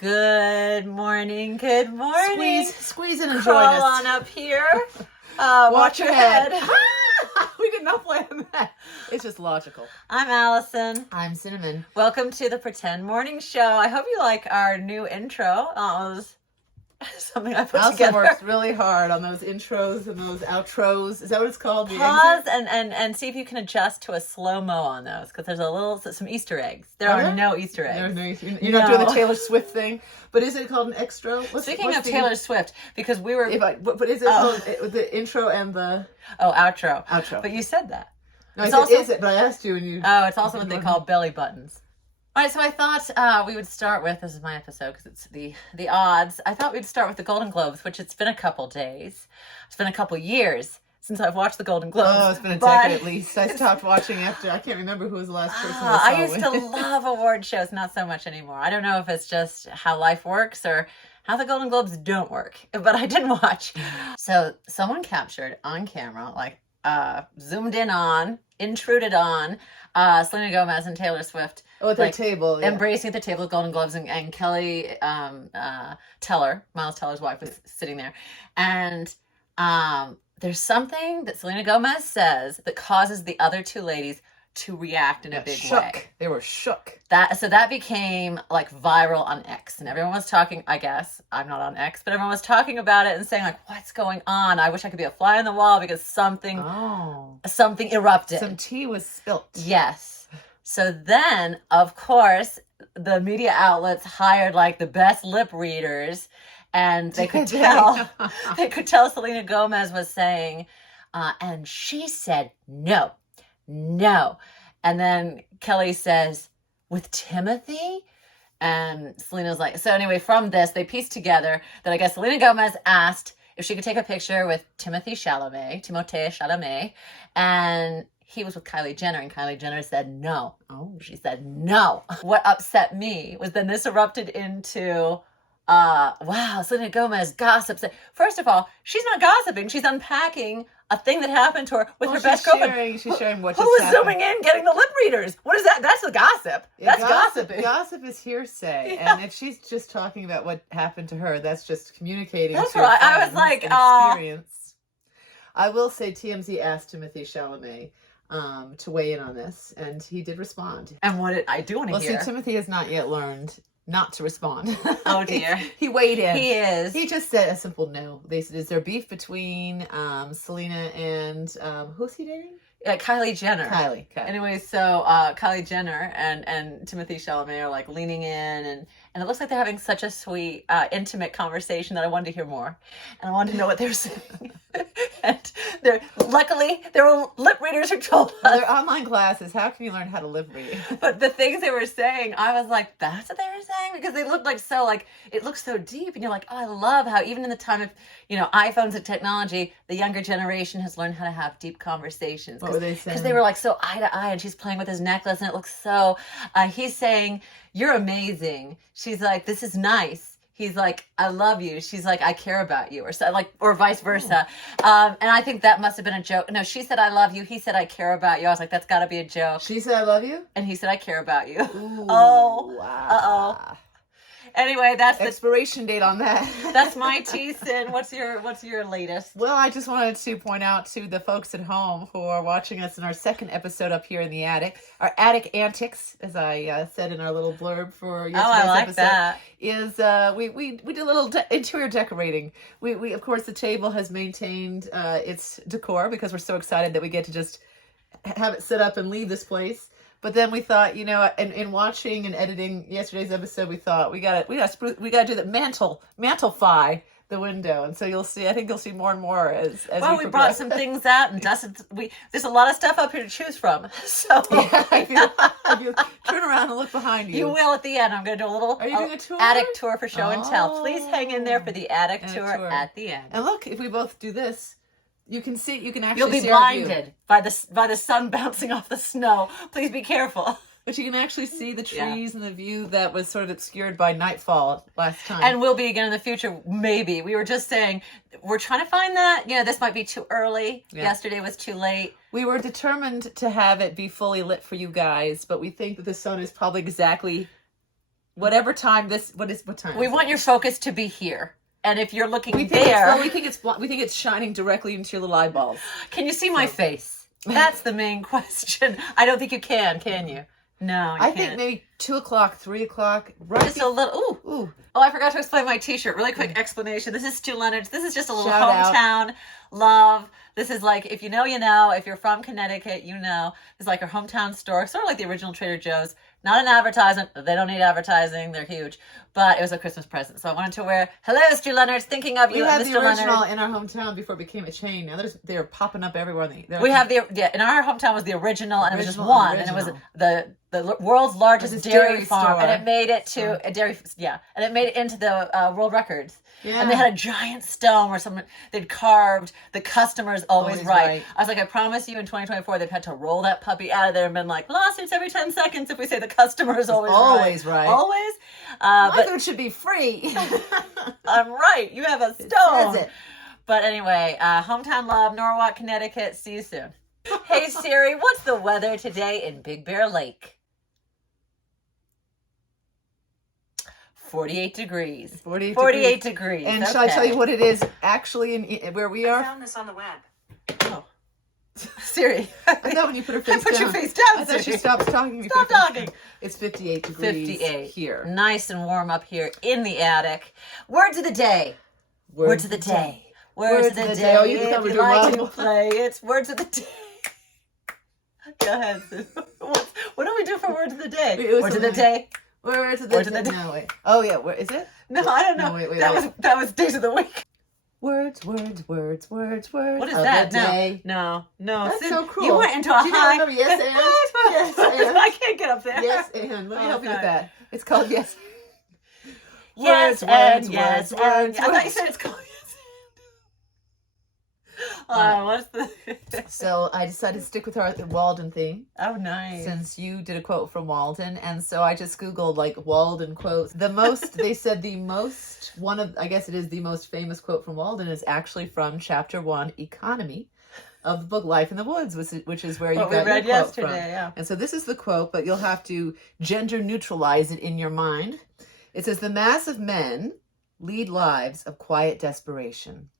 Good morning, good morning. Squeeze in and join Crawl us. on up here. Watch your head. We did not plan that. It's just logical. I'm Allison. I'm Cinnamon. Welcome to the Pretend Morning Show. I hope you like our new intro. It was something I put Allison together. works really hard on those intros and those outros. Is that what it's called? The Pause exit? and see if you can adjust to a slow-mo on those, because there's some Easter eggs. There are no Easter eggs. There's no Easter. You're not doing the Taylor Swift thing, but is it called an extra? Speaking of Taylor Swift, because we were... but is it called the intro and the... Oh, outro. Outro. But you said that. No, I said, is it? But I asked you and you... Oh, it's also what they call belly buttons. All right, so I thought we would start with, this is my episode because it's the odds. I thought we'd start with the Golden Globes, which it's been a couple days. It's been a couple years since I've watched the Golden Globes. Oh, it's been a decade at least. I stopped watching after, I can't remember who was the last person I saw. I used to love award shows, not so much anymore. I don't know if it's just how life works or how the Golden Globes don't work, but I didn't watch. So someone captured on camera, like zoomed in on, intruded on, Selena Gomez and Taylor Swift. Oh, at their table. Yeah. Embracing at the table with Golden Globes, and Kelly Teller, Miles Teller's wife, was sitting there. And there's something that Selena Gomez says that causes the other two ladies to react in a big way. They were shook. So that became like viral on X, and everyone was talking, I guess, I'm not on X, but everyone was talking about it and saying like, what's going on? I wish I could be a fly on the wall because something erupted. Some tea was spilt. Yes. So then, of course, the media outlets hired like the best lip readers, and they could tell Selena Gomez was saying, and she said no. And then Kelly says, with Timothy? And Selena's like, so anyway, from this, they pieced together that I guess Selena Gomez asked if she could take a picture with Timothée Chalamet, and he was with Kylie Jenner, and Kylie Jenner said no. Oh, she said no. What upset me was then this erupted into, wow, Selena Gomez gossips. First of all, she's not gossiping. She's unpacking a thing that happened to her with her best girlfriend. She's sharing what Who just was happened. zooming in, getting the lip readers? What is that? That's the gossip. That's gossiping. Gossip is hearsay, Yeah. and if she's just talking about what happened to her, that's just communicating. That's to right. her I was friends like, and experience. I will say TMZ asked Timothée Chalamet to weigh in on this, and he did respond. And what did I do want to hear? Well, see, Timothy has not yet learned not to respond. Oh dear. He weighed in. He is. He just said a simple no. They said, is there beef between Selena and who's he dating? Kylie Jenner. Kylie. Anyway, so Kylie Jenner and Timothée Chalamet are like leaning in, and it looks like they're having such a sweet, intimate conversation that I wanted to hear more, and I wanted to know what they were saying. And luckily there were lip readers who told us. They're online classes. How can you learn how to lip read? But the things they were saying, I was like, that's what they were saying, because they looked like it looks so deep, and you're like, oh, I love how even in the time of iPhones and technology, the younger generation has learned how to have deep conversations. What were they saying? Because they were like so eye to eye, and she's playing with his necklace, and it looks so. He's saying, "You're amazing." She's like, "This is nice." He's like, "I love you." She's like, "I care about you," or so, like, or vice versa. And I think that must have been a joke. No, she said, "I love you." He said, "I care about you." I was like, "That's got to be a joke." She said, "I love you," and he said, "I care about you." Ooh, oh, wow. Uh-oh. Anyway, that's the expiration date on that. That's my tea, Sin. What's your latest? Well, I just wanted to point out to the folks at home who are watching us in our second episode up here in the attic, our attic antics, as I said in our little blurb for yesterday's episode. That. Is we did a little interior decorating. We of course the table has maintained its decor because we're so excited that we get to just have it set up and leave this place. But then we thought, in watching and editing yesterday's episode, we thought we gotta do that mantlefy the window, and so I think you'll see more and more as we brought some things out and dusted. There's a lot of stuff up here to choose from. So yeah, if you turn around and look behind you, you will at the end. I'm going to do a little doing a tour? Attic tour for show and tell. Please hang in there for the attic tour at the end. And look, if we both do this, you can actually you'll be blinded by the sun bouncing off the snow. Please be careful. But you can actually see the trees and the view that was sort of obscured by nightfall last time. And will be again in the future, maybe. We were just saying, we're trying to find that. This might be too early. Yeah. Yesterday was too late. We were determined to have it be fully lit for you guys, but we think that the sun is probably exactly whatever time what time? We want your focus to be here. And if you're looking we there, we think it's shining directly into your little eyeballs. Can you see my face? That's the main question. I don't think you can you? No, you I can't. think maybe 2 o'clock, 3 o'clock. Right. Just a little. Ooh. Oh, I forgot to explain my T-shirt. Really quick explanation. This is Stu Leonard's. This is just a little hometown love. This is like, if you know, you know. If you're from Connecticut, you know. It's like our hometown store, sort of like the original Trader Joe's. Not an advertisement. They don't need advertising. They're huge. But it was a Christmas present. So I wanted to wear, hello, Stu Leonard's, thinking of you, Mr. Leonard. We had the original in our hometown before it became a chain. Now they're popping up everywhere. We have in our hometown was the original, and it was just one. And it was the world's largest dairy farm. And it made it to a dairy, and it made it into the world records. Yeah. And they had a giant stone where they'd carved, the customer's always right. I was like, I promise you in 2024, they've had to roll that puppy out of there and been like, lawsuits every 10 seconds if we say the customer is always right. Always. My food should be free. I'm right. You have a stone. It. But anyway, hometown love, Norwalk, Connecticut. See you soon. Hey Siri, what's the weather today in Big Bear Lake? 48 degrees. 48 degrees. And shall I tell you what it is actually in where we are? I found this on the web. Oh. Siri. I thought when you put her face down. Put your face down, I thought she stopped talking. Stop talking. It's 58 degrees 58 here. Nice and warm up here in the attic. Words of the day. Words of the day. Words of the day. Oh, you can if you like to play, it's words of the day. Go ahead, Sue. What do we do for words of the day? Words of the day. Words of the day. No, wait. Oh, yeah. Where is it? No, I don't know. No, wait, that was days of the week. Words. What is of that? The day. No. That's so cruel. You went into a high. Remember yes and? Yes and. I can't get up there. Yes and. Let me help you with that. It's called yes. Yes and yes and. I thought you said it's called yes and. What's the? So I decided to stick with our Walden theme. Oh, nice. Since you did a quote from Walden, and so I just Googled like Walden quotes. They said I guess it is the most famous quote from Walden is actually from Chapter 1, Economy, of the book Life in the Woods, which is where you got your quote yesterday, from. Yeah. And so this is the quote, but you'll have to gender neutralize it in your mind. It says, "The mass of men lead lives of quiet desperation."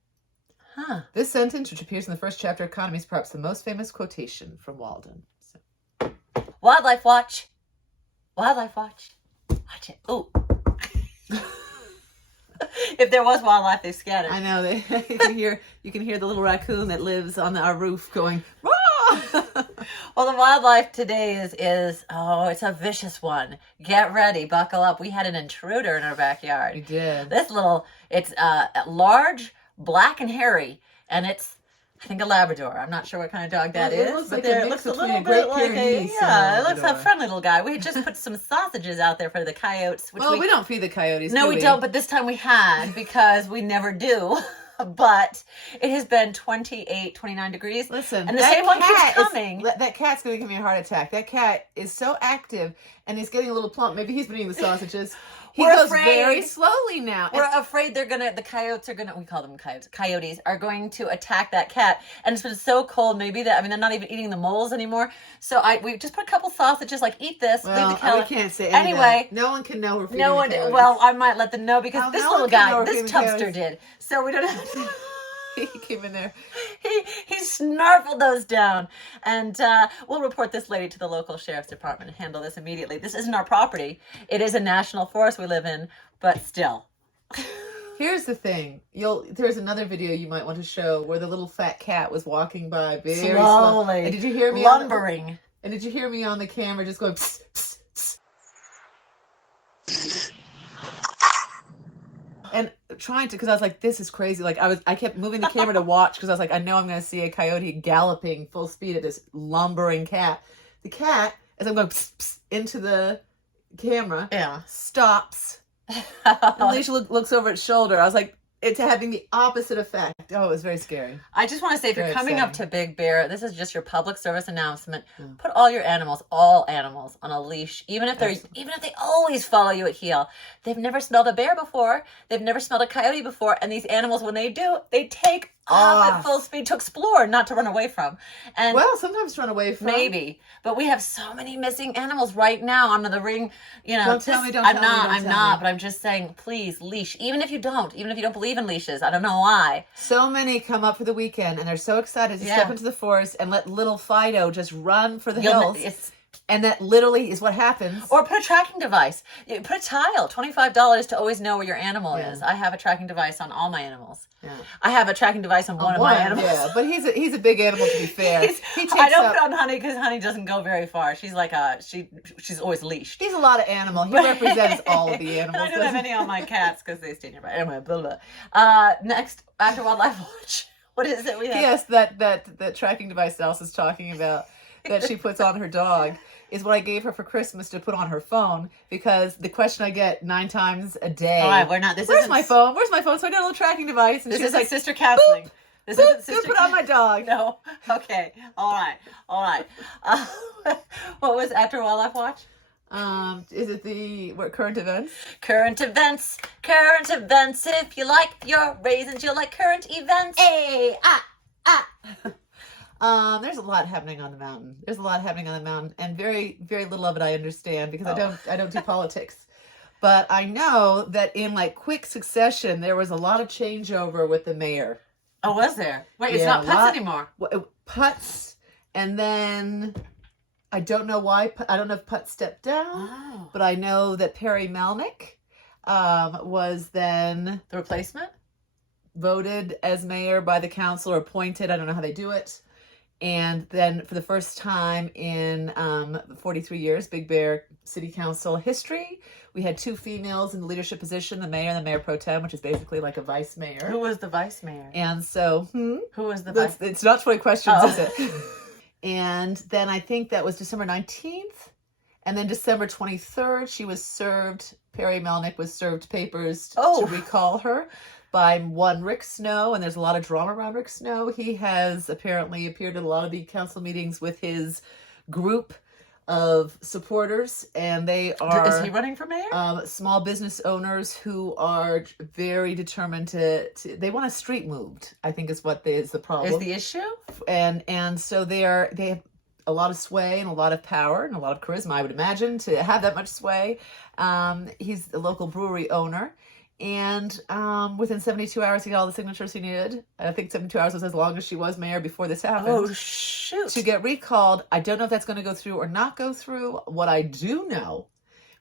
Huh. This sentence, which appears in the first chapter of Economy, is perhaps the most famous quotation from Walden. So. Wildlife watch. Wildlife watch. Watch it. Ooh. If there was wildlife, they scattered. I know. You can hear the little raccoon that lives on our roof going, "Rah!" Well, the wildlife today is it's a vicious one. Get ready, buckle up. We had an intruder in our backyard. We did. It's large, black and hairy, and it's, I think, a Labrador. I'm not sure what kind of dog that is. It looks but like it looks a little bit like it looks a friendly little guy. We had just put some sausages out there for the coyotes. Which we don't feed the coyotes. No, we don't, but this time we had, because we never do. But it has been 28, 29 degrees. Listen, and the same one keeps coming. That cat's going to give me a heart attack. That cat is so active, and he's getting a little plump. Maybe he's been eating the sausages. He goes very slowly now. We're afraid the coyotes are we call them coyotes are going to attack that cat. And it's been so cold, maybe they're not even eating the moles anymore. So we just put a couple sausages, like, eat this, leave the coyote. We can't say anyway. No one can know we're feeding the coyotes. Well, I might let them know, because this little guy, this tubster did. So we don't have to. He came in there. He snarfled those down. And we'll report this lady to the local sheriff's department and handle this immediately. This isn't our property. It is a national forest we live in, but still. Here's the thing. There's another video you might want to show where the little fat cat was walking by very slowly. And did you hear me lumbering? And did you hear me on the camera just going psst, psst, psst? And trying to, because I was like, this is crazy. Like I kept moving the camera to watch, because I was like, I know I'm going to see a coyote galloping full speed at this lumbering cat. The cat, as I'm going psst, psst, into the camera, stops. And Alicia looks over its shoulder. I was like, it's having the opposite effect. Oh, it was very scary. I just want to say, if you're coming up to Big Bear, this is just your public service announcement. Put all animals on a leash, even if they always follow you at heel. They've never smelled a bear before. They've never smelled a coyote before. And these animals, when they do, they take off at full speed to explore, not to run away from. And well, sometimes run away from. maybe, but we have so many missing animals right now under the ring. You know, Don't tell me. I'm not. But I'm just saying, please leash. Even if you don't believe in leashes, I don't know why. So many come up for the weekend, and they're so excited to step into the forest and let little Fido just run for the hills. And that literally is what happens. Or put a tracking device. Put a tile. $25 to always know where your animal is. I have a tracking device on all my animals. Yeah. I have a tracking device on one of my animals. Yeah, but he's a big animal, to be fair. I don't put on Honey because Honey doesn't go very far. She's like she's always leashed. He's a lot of animal. He represents all of the animals. I don't have any on my cats because they stay nearby. Anyway, blah, blah. Next, after Wildlife Watch, what is it we have? Yes, that tracking device Alice is talking about that she puts on her dog is what I gave her for Christmas to put on her phone, because the question I get 9 times a day. All right, where's my phone? Where's my phone? So I got a little tracking device, and this she's like, sister counseling. Boop, this boop, isn't sister. Put on my dog. No. Okay. All right. What was after Wildlife Watch? Is it the current events? Current events. If you like your raisins, you'll like current events. Hey, there's a lot happening on the mountain. And very, very little of it I understand, because I don't do politics. But I know that in like quick succession, there was a lot of changeover with the mayor. Oh, was there? Wait, it's not Putz anymore. Putz, and then I don't know why. I don't know if Putz stepped down, but I know that Perry Melnick was then the replacement, voted as mayor by the council, or appointed. I don't know how they do it. And then for the first time in 43 years, Big Bear City Council history, we had 2 females in the leadership position, the mayor and the mayor pro tem, which is basically like a vice mayor. Who was the vice mayor? And so, who was the vice? It's not 20 questions, is it? And then I think that was December 19th. And then December 23rd, she was served, Perry Melnick was served papers to recall her by one Rick Snow, and there's a lot of drama around Rick Snow. He has apparently appeared at a lot of the council meetings with his group of supporters, and they are... Is he running for mayor? Small business owners who are very determined to they want a street moved, I think is what is the problem. Is the issue? And so they have a lot of sway and a lot of power and a lot of charisma, I would imagine, to have that much sway. He's a local brewery owner. And within 72 hours, he got all the signatures he needed. I think 72 hours was as long as she was mayor before this happened. Oh, shoot. To get recalled. I don't know if that's going to go through or not go through. What I do know,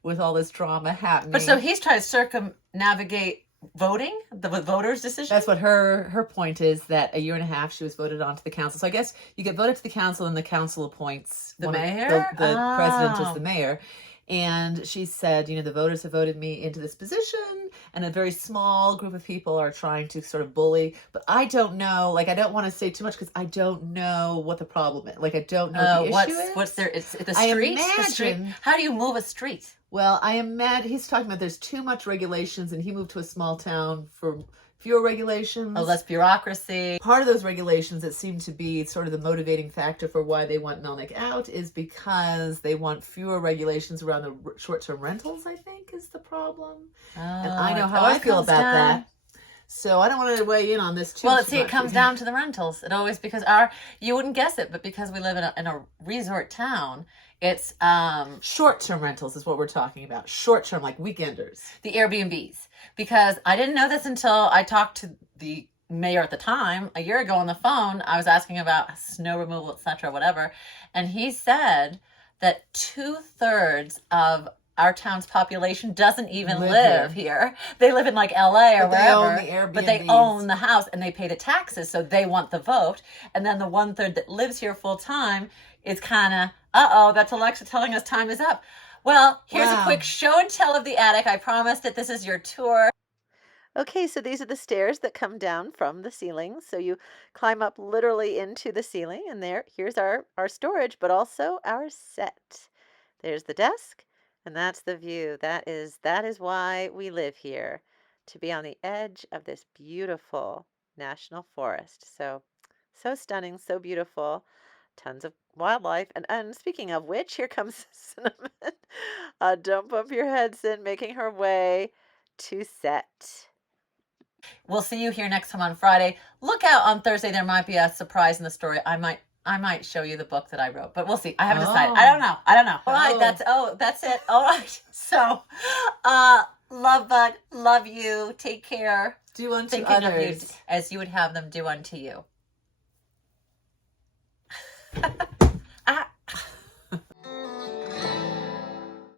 with all this drama happening... But so he's trying to circumnavigate voting? The voters' decision? That's what her point is, that a year and a half she was voted onto the council. So I guess you get voted to the council, and the council appoints... The mayor? The president is the mayor. And she said, the voters have voted me into this position, and a very small group of people are trying to sort of bully. But I don't know, I don't want to say too much, because I don't know what the problem is. I don't know what the issue is. What's there? It's the street? I imagine, the street. How do you move a street? Well, I imagine he's talking about there's too much regulations, and he moved to a small town for fewer regulations. Less bureaucracy. Part of those regulations that seem to be sort of the motivating factor for why they want Melnick out is because they want fewer regulations around the short-term rentals, I think, is the problem. And I know how I feel about that. So I don't want to weigh in on this too much. It comes down to the rentals. It always, because you wouldn't guess it, but because we live in a resort town, it's short-term rentals is what we're talking about. Short-term, like weekenders. The Airbnbs. Because I didn't know this until I talked to the mayor at the time a year ago on the phone. I was asking about snow removal, etc., whatever, and he said that 2/3 of our town's population doesn't even live here. They live in like LA or wherever, but they own the house and they pay the taxes, so they want the vote. And then the 1/3 that lives here full time is kind of, that's Alexa telling us time is up. Well, here's a quick show and tell of the attic. I promised that this is your tour. Okay, so these are the stairs that come down from the ceiling. So you climb up literally into the ceiling, and here's our storage, but also our set. There's the desk, and that's the view. That is why we live here, to be on the edge of this beautiful national forest. So stunning, so beautiful. Tons of wildlife. And speaking of which, here comes Cinnamon. Don't bump your head, Sin, making her way to set. We'll see you here next time on Friday. Look out on Thursday. There might be a surprise in the story. I might show you the book that I wrote, but we'll see. I haven't decided. I don't know. All right, that's it. All right. So, love bug, love you. Take care. Do unto Thinking of you others as you would have them do unto you.